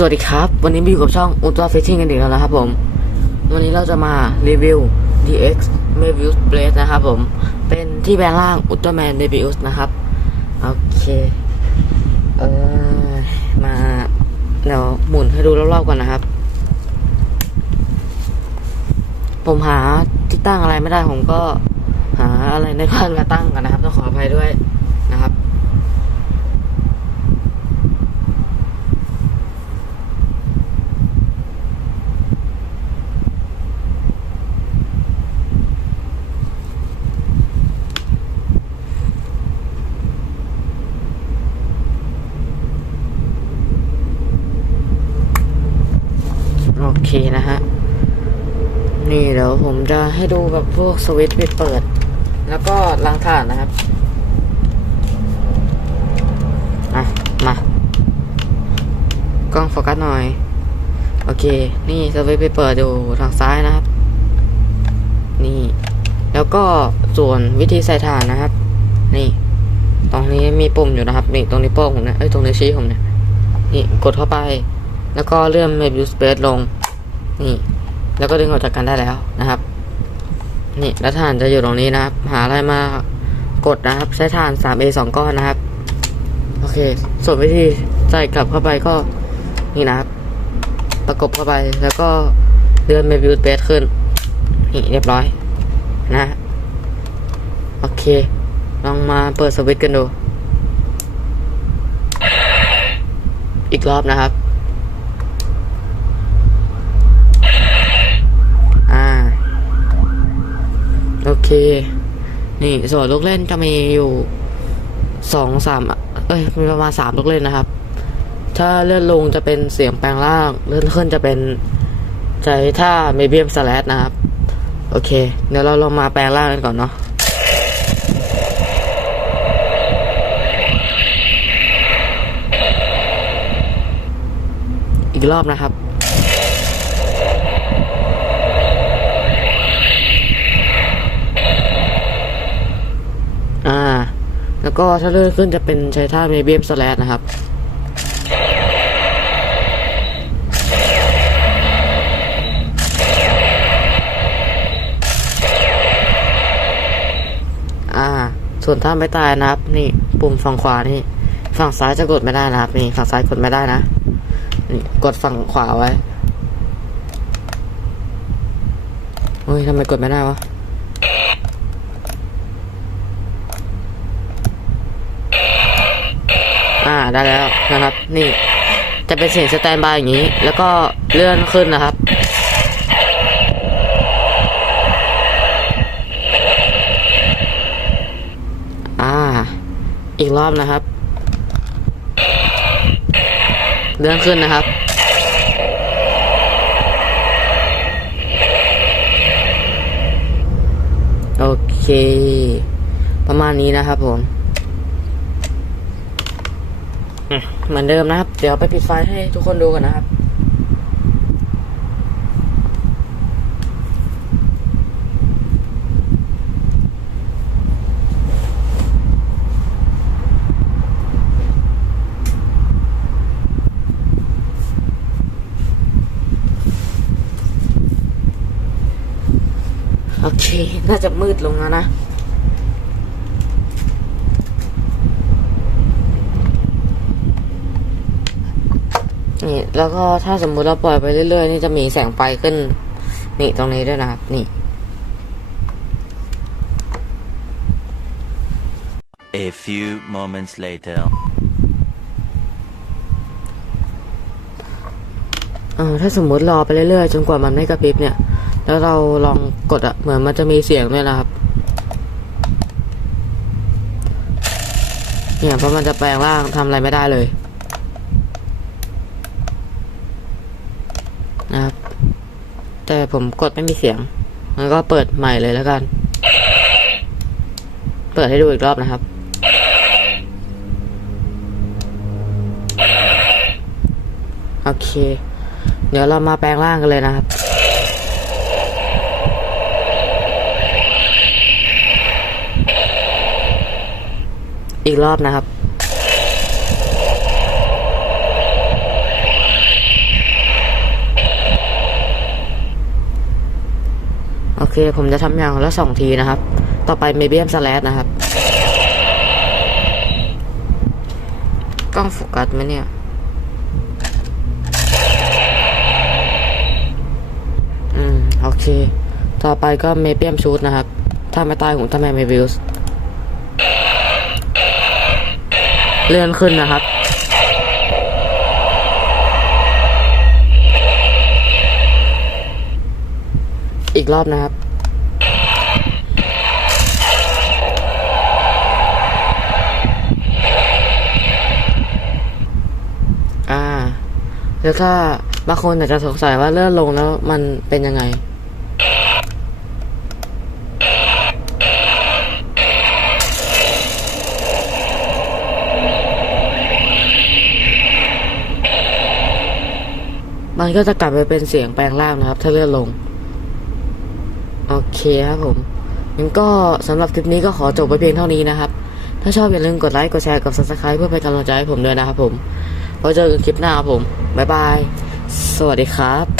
สวัสดีครับ วันนี้มาอยู่กับช่อง Ultra Fishing กันอีกแล้วนะครับผม วันนี้เราจะมารีวิว DX Mebius Blade นะครับผม เป็นที่แปลงร่าง Ultraman Mebius นะครับ โอเค เออมาเดี๋ยวหมุนให้ดูรอบๆก่อนนะครับ ผมหาที่ตั้งอะไรไม่ได้ ผมก็หาอะไรในบ้านมาตั้งกันนะครับ ต้องขออภัยด้วยนะครับ โอเคนะฮะ นี่เดี๋ยวผมจะให้ดูแบบพวกสวิตช์ไปเปิด แล้วก็ล้างถ่านนะครับอะมากล้องโฟกัสหน่อย โอเค นี่สวิตช์ไปเปิดอยู่ทางซ้ายนะครับ นี่ แล้วก็ส่วนวิธีใส่ถ่านนะครับ นี่ ตรงนี้มีปุ่มอยู่นะครับ นี่ตรงนี้โป้งผมเนี่ยเอ้ยตรงนี้ชี้ผมเนี่ยนี่กดเข้าไป แล้วก็เลื่อน Map Use Space ลง นี่ แล้วก็ดึงออกจากกันได้แล้วนะครับ นี่แล้วฐานจะอยู่ตรงนี้นะครับ หาอะไรมากดนะครับ ใช้ฐาน 3A 2 ก้อนนะครับ โอเค ส่วนวิธีใส่กลับเข้าไปก็นี่นะครับ ประกบเข้าไปแล้วก็เลื่อน Map Use Space ขึ้น นี่เรียบร้อยนะโอเค ลองมาเปิดสวิตช์กันดู อีกรอบนะครับ อ่า โอ เค นี่ส่วนลูกเล่นจะมีอยู่สองสามเอ้ยมีประมาณสามลูกเล่นนะครับ ถ้าเลื่อนลงจะเป็นเสียงแปลงร่างเลื่อนขึ้นจะเป็นใจท่าเมเบียมสแลดนะครับ โอเค เดี๋ยวเราลองมาแปลงร่างกันก่อนเนาะอีกรอบนะครับ อ่า แล้วก็ถ้าเลื่อนขึ้นจะเป็นใช้ท่าเมเบียมสแลนะครับอ่าส่วนถ้าไม่ตายนะครับ นี่ปุ่มฝั่งขวานี่ฝั่งซ้ายจะกดไม่ได้นะครับ นี่ฝั่งซ้ายกดไม่ได้นะนี่กดฝั่งขวาไว้เฮ้ยทำไมกดไม่ได้วะ อ่าได้แล้วนะครับ นี่จะเป็นเสียงสแตนบายอย่างนี้ แล้วก็เลื่อนขึ้นนะครับ อ่า อีกรอบนะครับ เลื่อนขึ้นนะครับ โอเค ประมาณนี้นะครับผมอืม เหมือนเดิมนะครับ เดี๋ยวไปปิดไฟให้ทุกคนดูกันนะครับโอเค น่าจะมืดลงแล้วนะ นี่แล้วก็ถ้าสมมุติเราปล่อยไปเรื่อยๆ นี่จะมีแสงไฟขึ้น นี่ตรงนี้ด้วยนะครับนี่ A few moments later. เออถ้าสมมุติรอไปเรื่อยๆ จนกว่ามันไม่กระพริบเนี่ย แล้วเราลองกดอะเหมือนมันจะมีเสียงด้วยนะครับ เนี่ยเพราะมันจะแปลงร่างทำอะไรไม่ได้เลย นะครับ แต่ผมกดไม่มีเสียงมันก็เปิดใหม่เลยแล้วกัน เปิดให้ดูอีกรอบนะครับ โอเค เดี๋ยวเรามาแปลงร่างกันเลยนะครับอีกรอบนะครับ โอเค ผมจะทำอย่างละสองทีนะครับ ต่อไปเมเบียมสแลดนะครับ กล้องโฟกัสไหมเนี่ย อืม โอเค ต่อไปก็เมเปียมชูดนะครับ ถ้าไม่ตายผมถ้าไม่เมวิลส์เลื่อนขึ้นนะครับ อีกรอบนะครับ อ่า แล้วถ้าบางคนอาจจะสงสัยว่าเลื่อนลงแล้วมันเป็นยังไงมันก็จะกลับไปเป็นเสียงแปลงร่างนะครับ ถ้าเลื่อนลง โอเคครับผมงั้นก็สำหรับคลิปนี้ก็ขอจบไปเพียงเท่านี้นะครับ ถ้าชอบอย่าลืมกดไลค์กดแชร์กด subscribe เพื่อเป็นกำลังใจให้ผมด้วยนะครับผมไว้เจอกันคลิปหน้าครับผมบ๊ายบาย สวัสดีครับ